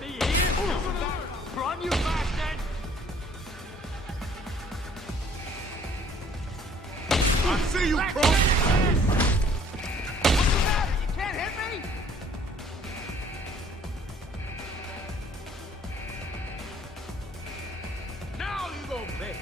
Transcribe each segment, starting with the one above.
might be here. Run, you bastard! I see you, Crow! What's the matter? You can't hit me? Now you go pay.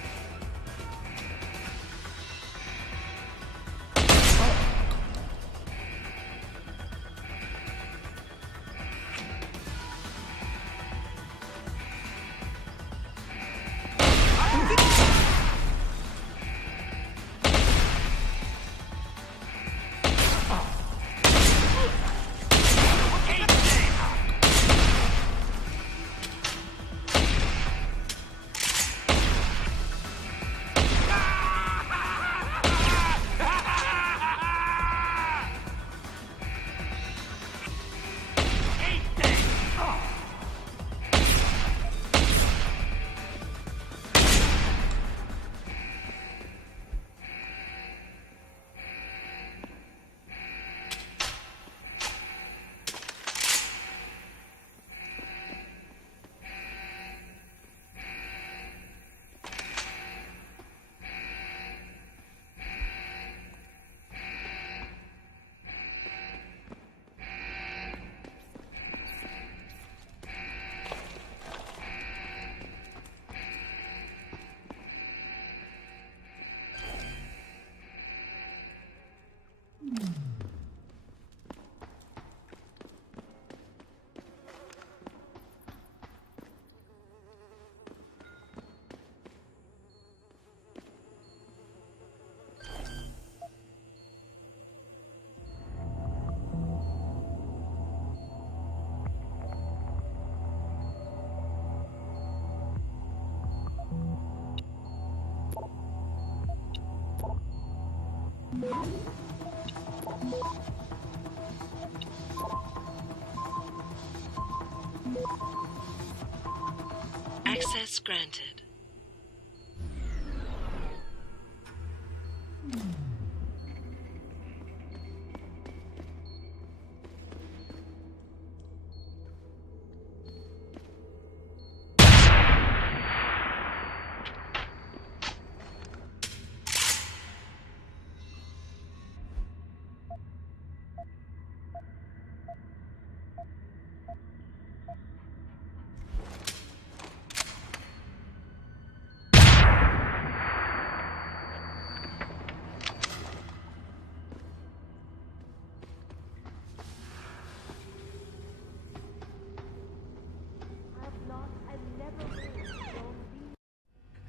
Access granted.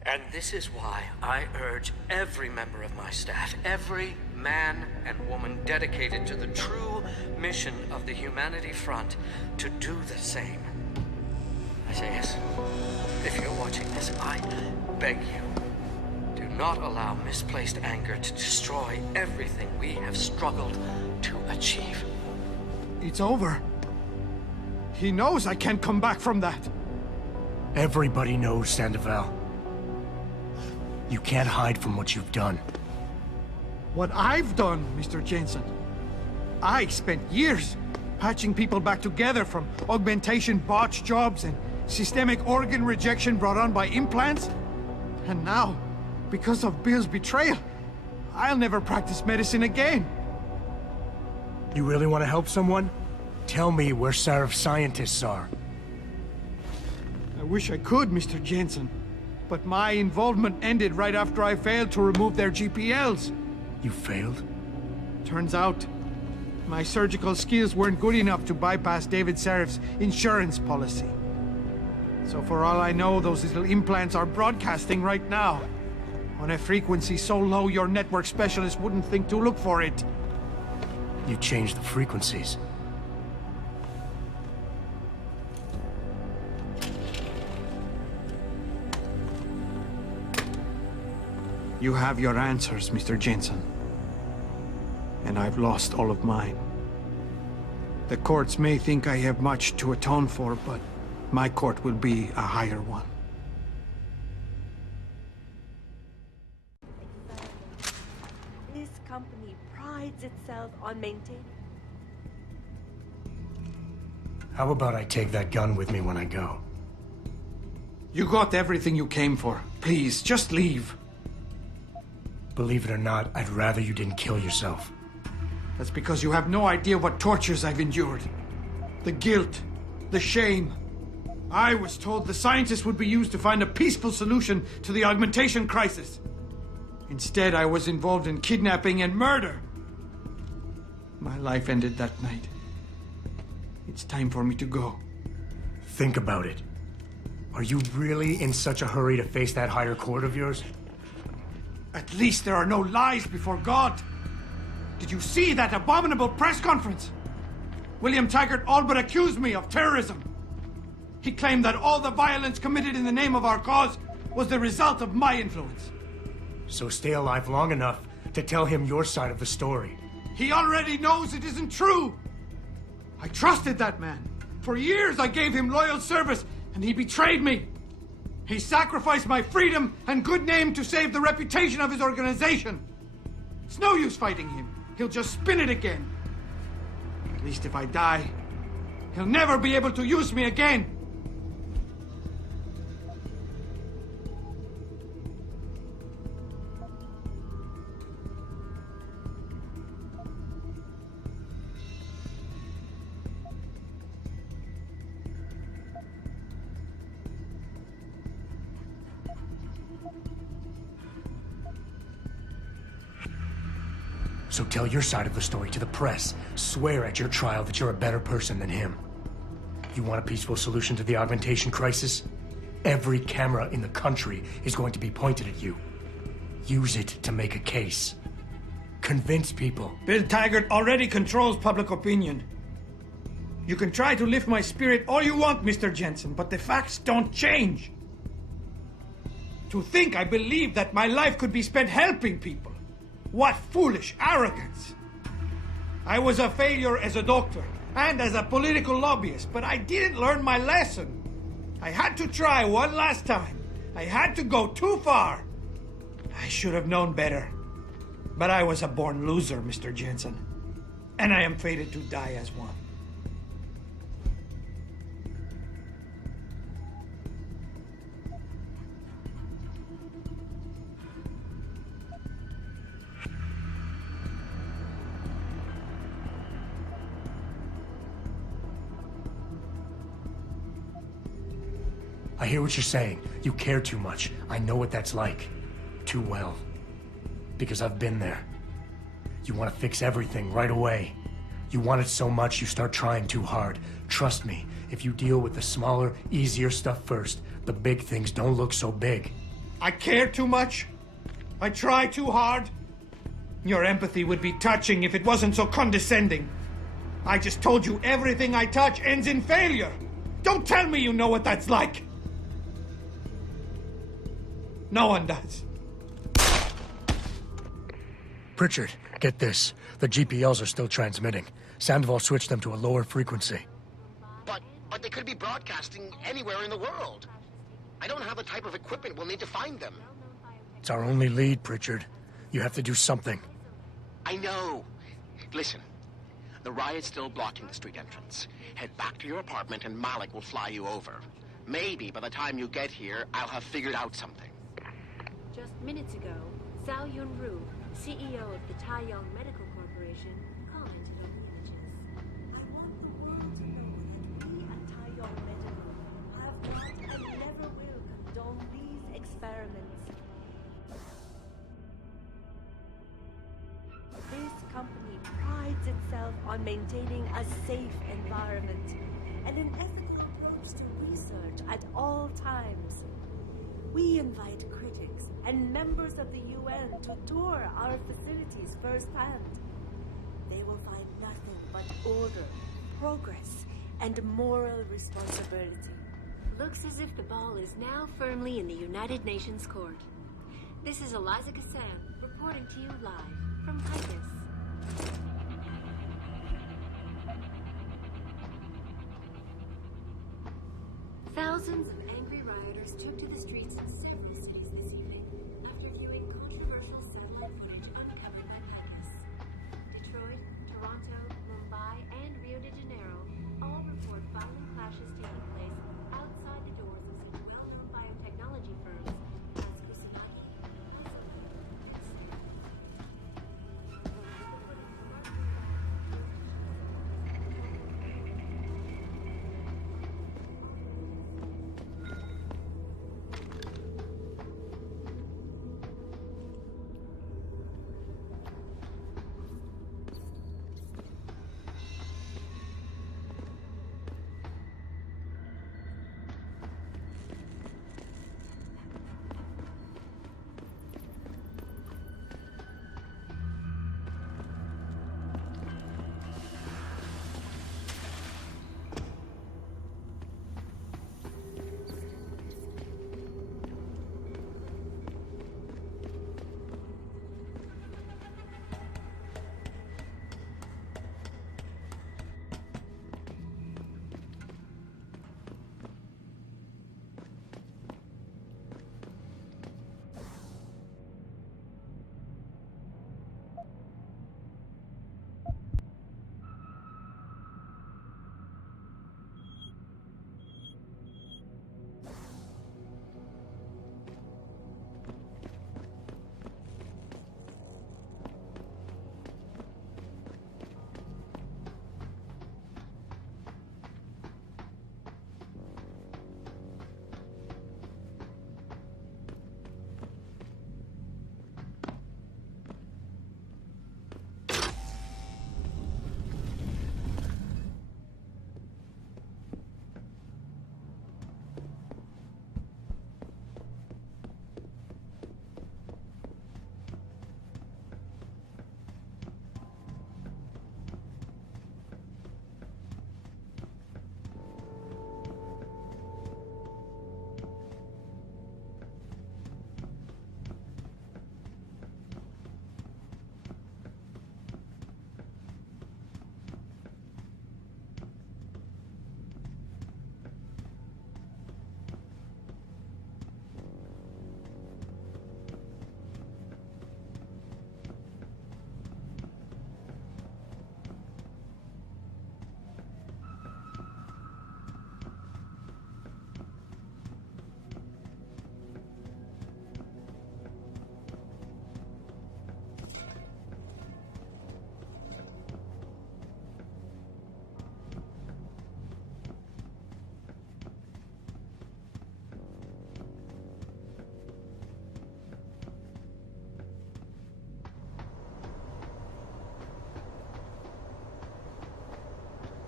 And this is why I urge every member of my staff, every man and woman dedicated to the true mission of the Humanity Front, to do the same. Isaias, if you're watching this, I beg you, do not allow misplaced anger to destroy everything we have struggled to achieve. It's over. He knows I can't come back from that. Everybody knows, Sandoval. You can't hide from what you've done. What I've done, Mr. Jensen. I spent years patching people back together from augmentation botch jobs and systemic organ rejection brought on by implants. And now, because of Bill's betrayal, I'll never practice medicine again. You really want to help someone? Tell me where Sarif's scientists are. I wish I could, Mr. Jensen. But my involvement ended right after I failed to remove their GPLs. You failed? Turns out, my surgical skills weren't good enough to bypass David Sarif's insurance policy. So for all I know, those little implants are broadcasting right now. On a frequency so low your network specialist wouldn't think to look for it. You changed the frequencies. You have your answers, Mr. Jensen. And I've lost all of mine. The courts may think I have much to atone for, but my court will be a higher one. This company prides itself on maintaining... How about I take that gun with me when I go? You got everything you came for. Please, just leave. Believe it or not, I'd rather you didn't kill yourself. That's because you have no idea what tortures I've endured. The guilt, the shame. I was told the scientists would be used to find a peaceful solution to the augmentation crisis. Instead, I was involved in kidnapping and murder. My life ended that night. It's time for me to go. Think about it. Are you really in such a hurry to face that higher court of yours? At least there are no lies before God. Did you see that abominable press conference? William Taggart all but accused me of terrorism. He claimed that all the violence committed in the name of our cause was the result of my influence. So stay alive long enough to tell him your side of the story. He already knows it isn't true. I trusted that man. For years I gave him loyal service, and he betrayed me. He sacrificed my freedom and good name to save the reputation of his organization. It's no use fighting him. He'll just spin it again. At least if I die, he'll never be able to use me again. So tell your side of the story to the press. Swear at your trial that you're a better person than him. You want a peaceful solution to the augmentation crisis? Every camera in the country is going to be pointed at you. Use it to make a case. Convince people. Bill Taggart already controls public opinion. You can try to lift my spirit all you want, Mr. Jensen, but the facts don't change. To think I believed that my life could be spent helping people. What foolish arrogance! I was a failure as a doctor and as a political lobbyist, but I didn't learn my lesson. I had to try one last time. I had to go too far. I should have known better. But I was a born loser, Mr. Jensen. And I am fated to die as one. I hear what you're saying. You care too much. I know what that's like. Too well. Because I've been there. You want to fix everything right away. You want it so much you start trying too hard. Trust me, if you deal with the smaller, easier stuff first, the big things don't look so big. I care too much? I try too hard? Your empathy would be touching if it wasn't so condescending. I just told you everything I touch ends in failure. Don't tell me you know what that's like. No one does. Pritchard, get this. The GPLs are still transmitting. Sandoval switched them to a lower frequency. But they could be broadcasting anywhere in the world. I don't have the type of equipment we'll need to find them. It's our only lead, Pritchard. You have to do something. I know. Listen, the riot's still blocking the street entrance. Head back to your apartment and Malik will fly you over. Maybe by the time you get here, I'll have figured out something. Just minutes ago, Zhao Yunru, CEO of the Taiyong Medical Corporation, commented on the images. I want the world to know that we at Taiyong Medical have not and never will condone these experiments. This company prides itself on maintaining a safe environment and an ethical approach to research at all times. We invite critics and members of the UN to tour our facilities firsthand. They will find nothing but order, progress, and moral responsibility. Looks as if the ball is now firmly in the United Nations court. This is Eliza Kassan, reporting to you live from Titus. Thousands of angry rioters took to the streets in several cities this evening after viewing controversial satellite footage uncovered by PETUS. Detroit, Toronto, Mumbai, and Rio de Janeiro all report violent clashes taking place outside the doors of such well-known biotechnology firms as Kusanagi.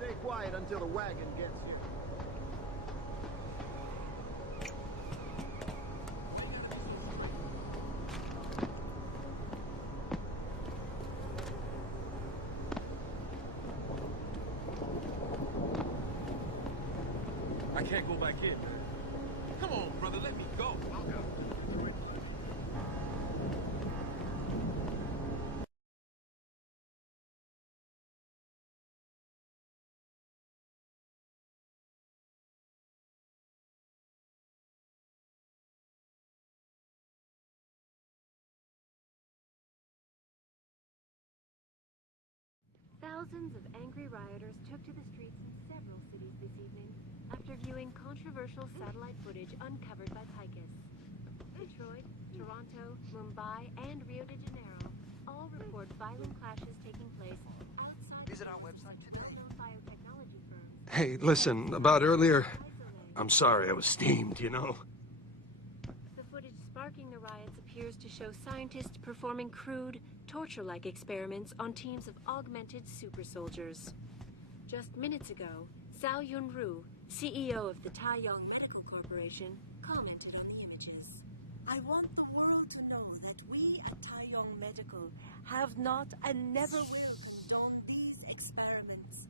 Stay quiet until the wagon gets here. I can't go back in. Come on, brother, let me go. I'll go. Thousands of angry rioters took to the streets in several cities this evening after viewing controversial satellite footage uncovered by Picus. Detroit, Toronto, Mumbai, and Rio de Janeiro all report violent clashes taking place outside Visit our website today. biotechnology firms. Hey, listen, about earlier, I'm sorry I was steamed, you know? The footage sparking the riots appears to show scientists performing crude, torture-like experiments on teams of augmented super soldiers. Just minutes ago, Zhao Yunru, CEO of the Taiyong Medical Corporation, commented on the images. I want the world to know that we at Taiyong Medical have not and never will condone these experiments.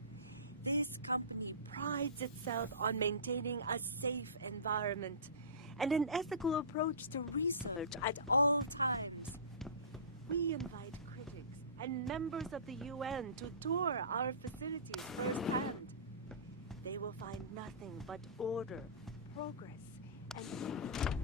This company prides itself on maintaining a safe environment and an ethical approach to research at all times. We invite critics and members of the UN to tour our facilities firsthand. They will find nothing but order, progress, and safety.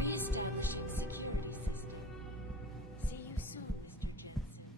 Reestablishing security system. See you soon, Mr. Jensen.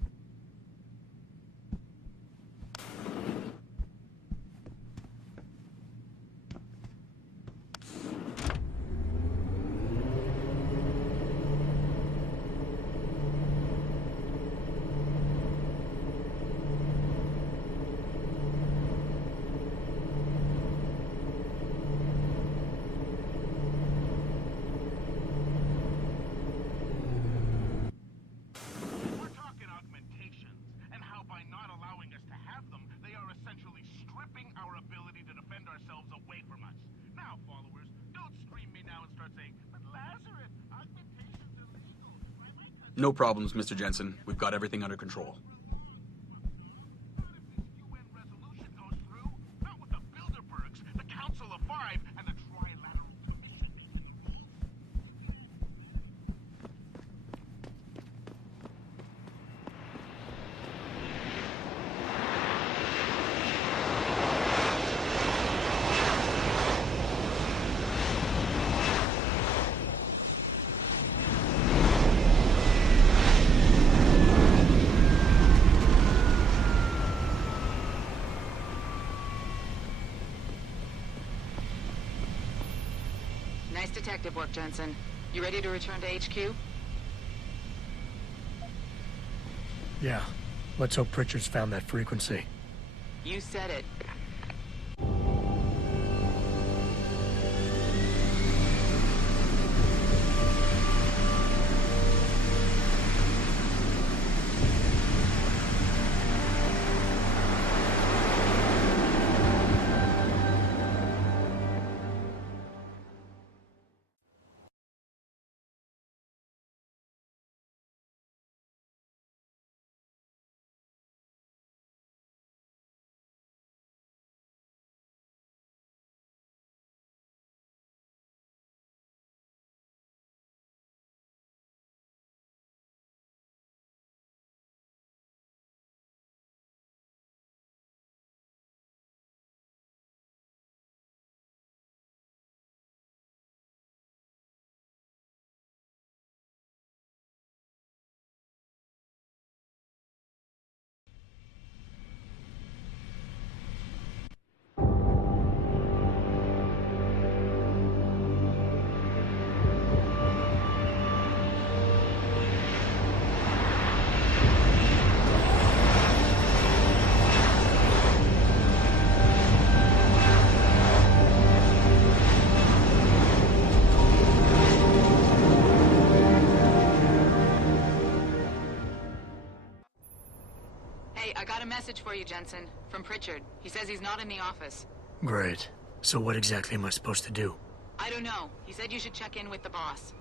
We're talking augmentations, and how by not allowing us to have them, they are essentially stripping our ability to defend ourselves away from us. Now, followers, don't scream me now and start saying, "But Lazarus, augmentations are legal." No problems, Mr. Jensen. We've got everything under control. Not if this UN resolution goes through. Not with the Bilderbergs, the Council of Five, and the Trilateral Commission. Nice detective work, Jensen. You ready to return to HQ? Yeah. Let's hope Pritchard's found that frequency. You said it. Hey, I got a message for you, Jensen. From Pritchard. He says he's not in the office. Great. So what exactly am I supposed to do? I don't know. He said you should check in with the boss.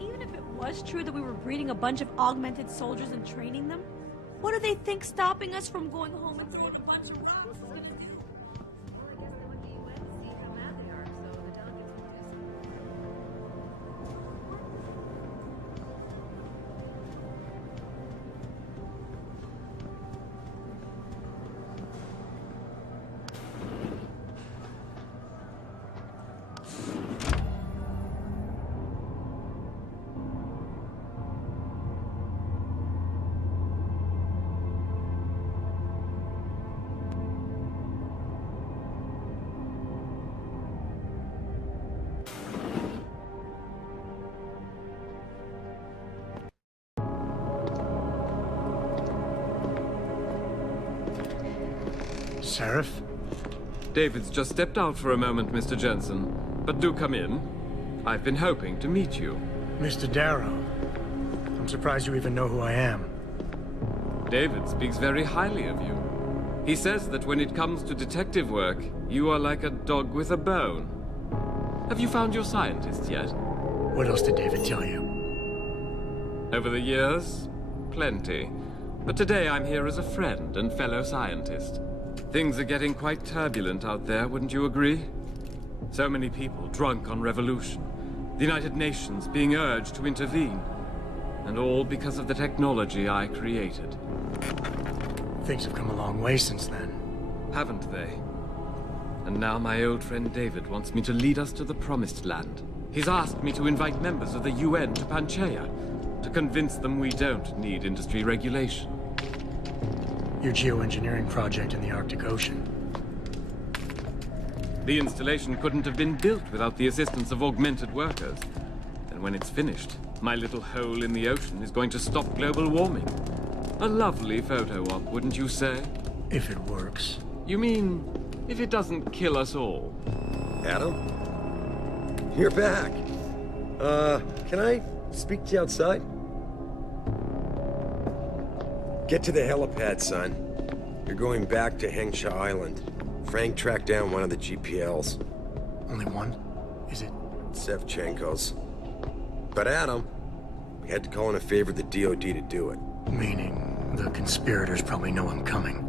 Even if it was true that we were breeding a bunch of augmented soldiers and training them, what do they think stopping us from going home and throwing a bunch of rocks is gonna do? Seraph? David's just stepped out for a moment, Mr. Jensen. But do come in. I've been hoping to meet you. Mr. Darrow. I'm surprised you even know who I am. David speaks very highly of you. He says that when it comes to detective work, you are like a dog with a bone. Have you found your scientist yet? What else did David tell you? Over the years, plenty. But today I'm here as a friend and fellow scientist. Things are getting quite turbulent out there, wouldn't you agree? So many people drunk on revolution. The United Nations being urged to intervene. And all because of the technology I created. Things have come a long way since then. Haven't they? And now my old friend David wants me to lead us to the Promised Land. He's asked me to invite members of the UN to Panchaea, to convince them we don't need industry regulation. Your geoengineering project in the Arctic Ocean. The installation couldn't have been built without the assistance of augmented workers. And when it's finished, my little hole in the ocean is going to stop global warming. A lovely photo op, wouldn't you say? If it works. You mean, if it doesn't kill us all? Adam? You're back. Can I speak to you outside? Get to the helipad, son. You're going back to Hengsha Island. Frank tracked down one of the GPLs. Only one? Is it? Sevchenko's. But Adam, we had to call in a favor of the DOD to do it. Meaning, the conspirators probably know I'm coming.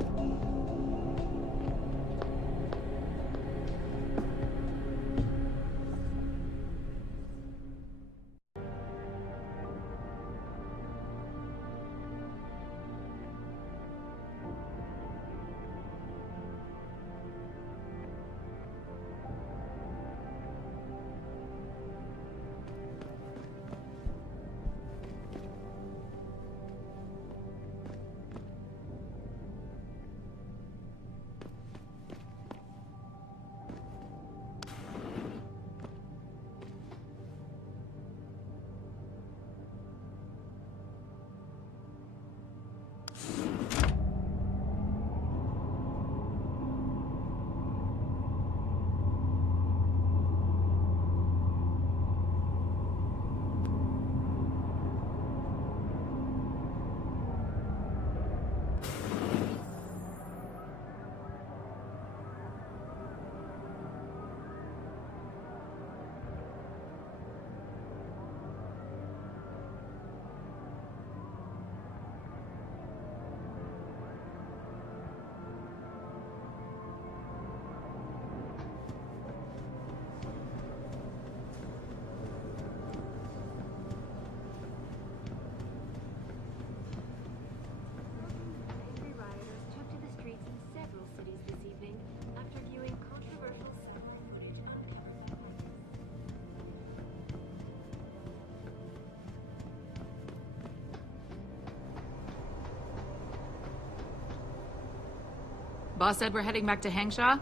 Boss said we're heading back to Hengsha?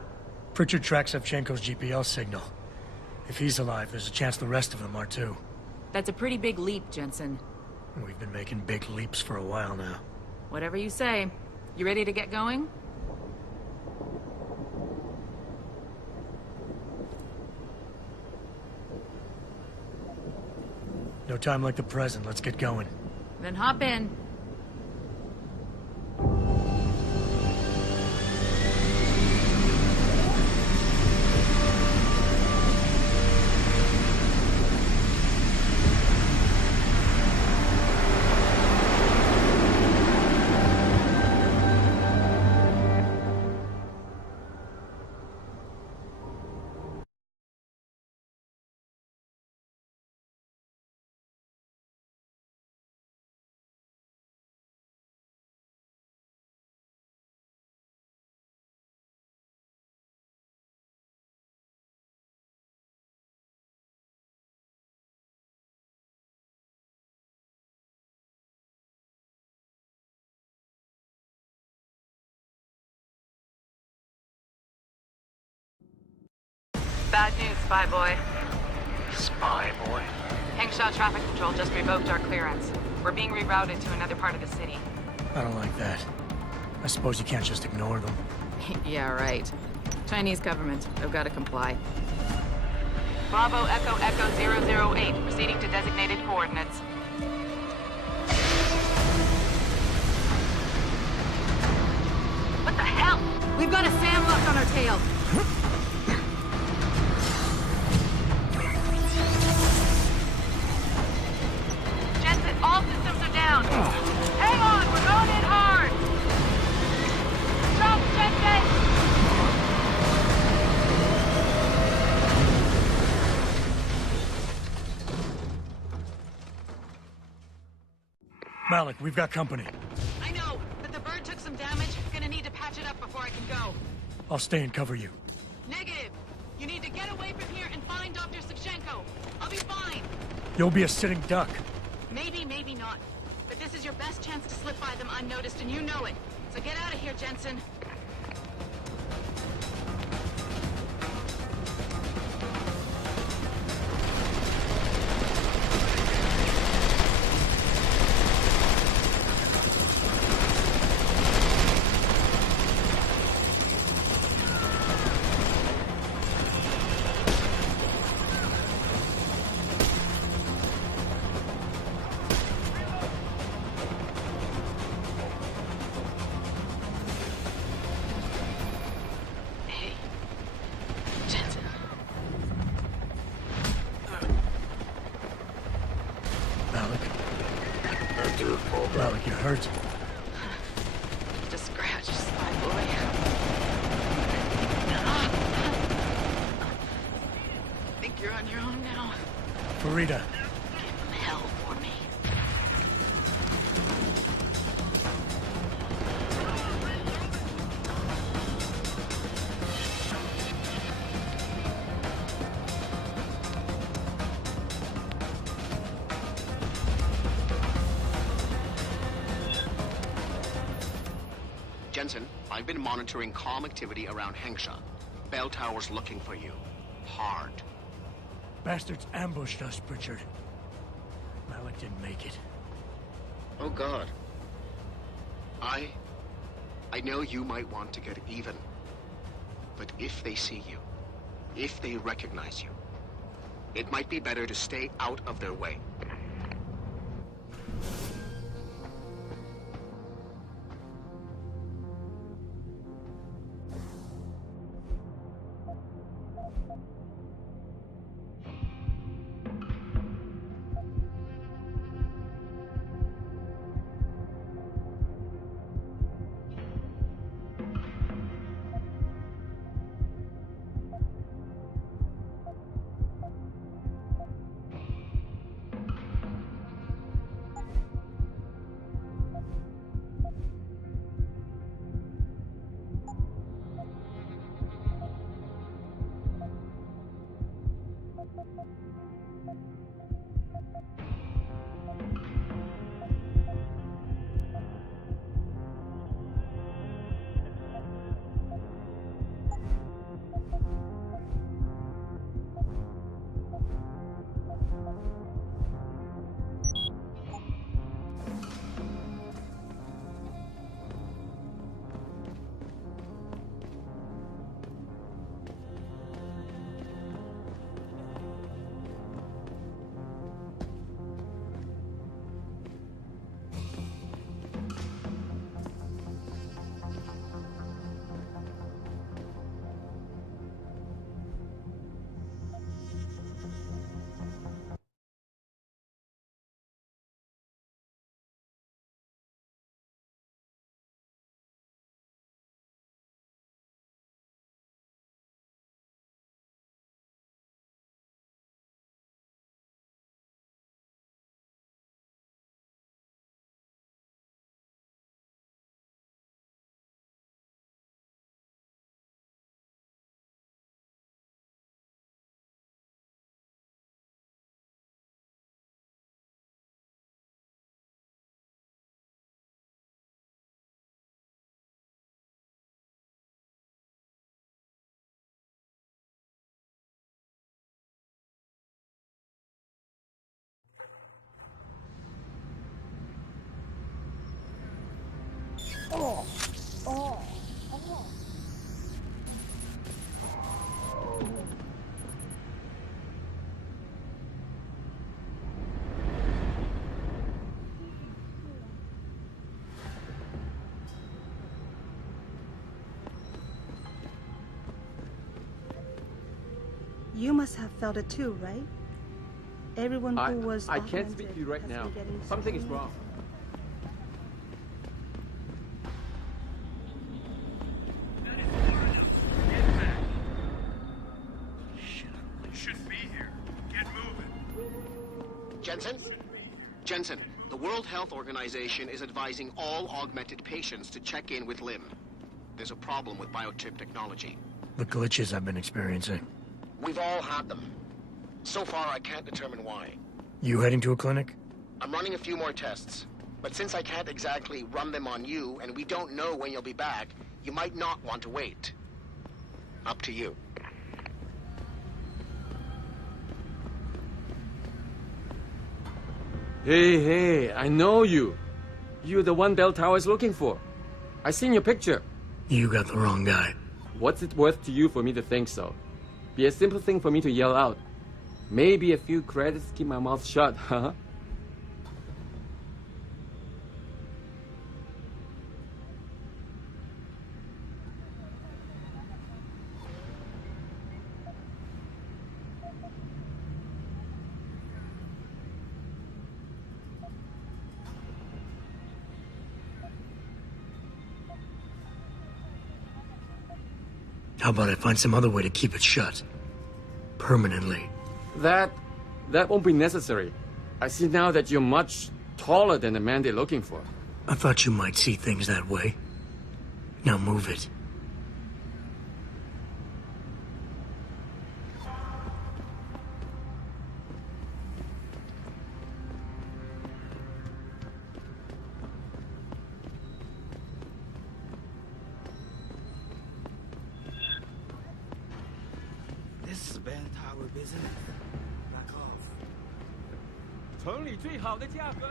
Pritchard tracks Sevchenko's GPL signal. If he's alive, there's a chance the rest of them are too. That's a pretty big leap, Jensen. We've been making big leaps for a while now. Whatever you say. You ready to get going? No time like the present. Let's get going. Then hop in. Bad news, Spy Boy. Spy Boy? Hengsha Traffic Control just revoked our clearance. We're being rerouted to another part of the city. I don't like that. I suppose you can't just ignore them. Yeah, right. Chinese government. They've got to comply. Bravo Echo Echo 008, proceeding to designated coordinates. What the hell? We've got a sandlock on our tail. Jensen, all systems are down. Hang on, we're going in hard. Stop, Jensen! Malik, we've got company. I know, but the bird took some damage. Gonna need to patch it up before I can go. I'll stay and cover you. Negative. You need to get away from here and find Dr. Savchenko. I'll be fine. You'll be a sitting duck. Maybe, maybe not. But this is your best chance to slip by them unnoticed, and you know it. So get out of here, Jensen. Malik, you hurt? Just a scratch, Spy Boy. I think you're on your own now. Farida. Give them hell for me. Jensen, I've been monitoring comm activity around Hengsha. Bell Tower's looking for you. Hard. Bastards ambushed us, Pritchard. Malik didn't make it. Oh, God. I know you might want to get even. But if they see you, if they recognize you, it might be better to stay out of their way. You must have felt it too, right? Everyone who was I can't speak to you right now. Something is wrong. Shouldn't be here. Get moving. Jensen, the World Health Organization is advising all augmented patients to check in with Lim. There's a problem with biochip technology. The glitches I've been experiencing. We've all had them. So far, I can't determine why. You heading to a clinic? I'm running a few more tests. But since I can't exactly run them on you, and we don't know when you'll be back, you might not want to wait. Up to you. Hey, I know you. You're the one Bell Tower is looking for. I seen your picture. You got the wrong guy. What's it worth to you for me to think so? Be a simple thing for me to yell out. Maybe a few credits keep my mouth shut, huh? How about I find some other way to keep it shut? Permanently. That won't be necessary. I see now that you're much taller than the man they're looking for. I thought you might see things that way. Now move it. This is Bell Tower business. Back off. 城里最好的价格。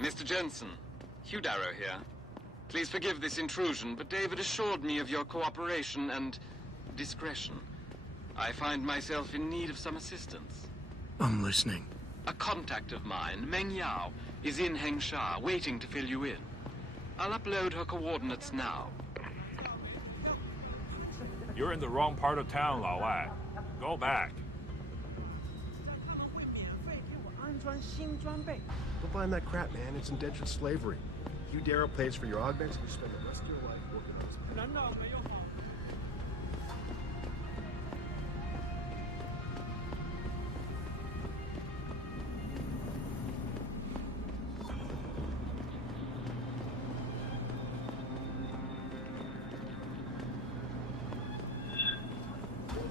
Mr. Jensen, Hugh Darrow here. Please forgive this intrusion, but David assured me of your cooperation and discretion. I find myself in need of some assistance. I'm listening. A contact of mine, Meng Yao, is in Hengsha, waiting to fill you in. I'll upload her coordinates now. You're in the wrong part of town, Lao Wai. Go back. Don't find that crap, man. It's indentured slavery. Hugh Darrow pays for your augments, and you spend the rest of your life working on his...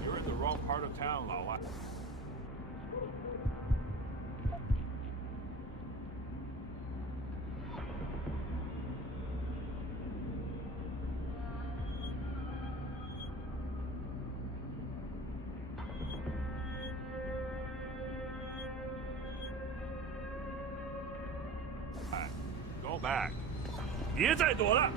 You're in the wrong part of town, Lao Wai. Go back. 别再躲了。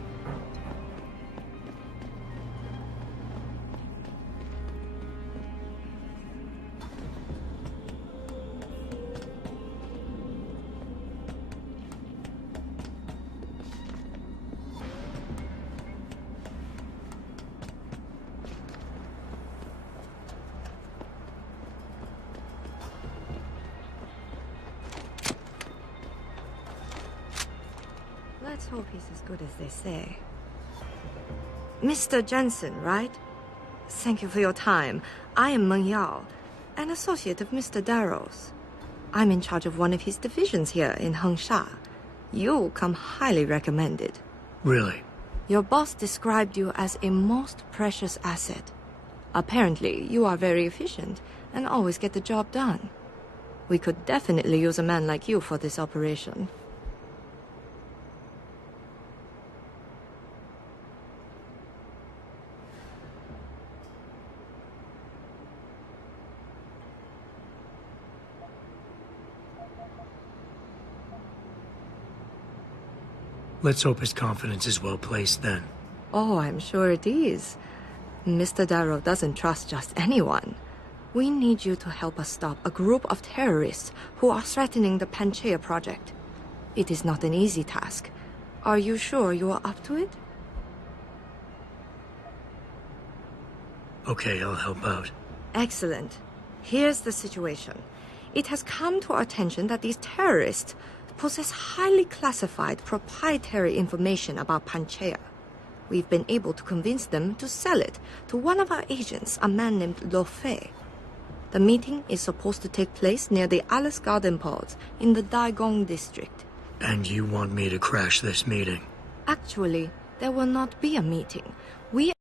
Let's hope he's as good as they say. Mr. Jensen, right? Thank you for your time. I am Meng Yao, an associate of Mr. Darrow's. I'm in charge of one of his divisions here in Hengsha. You come highly recommended. Really? Your boss described you as a most precious asset. Apparently, you are very efficient and always get the job done. We could definitely use a man like you for this operation. Let's hope his confidence is well placed then. Oh, I'm sure it is. Mr. Darrow doesn't trust just anyone. We need you to help us stop a group of terrorists who are threatening the Panchaea project. It is not an easy task. Are you sure you are up to it? Okay, I'll help out. Excellent. Here's the situation. It has come to our attention that these terrorists possess highly classified proprietary information about Panchaea. We've been able to convince them to sell it to one of our agents, a man named Lo Fei. The meeting is supposed to take place near the Alice Garden Pods in the Daigong district. And you want me to crash this meeting? Actually, there will not be a meeting. We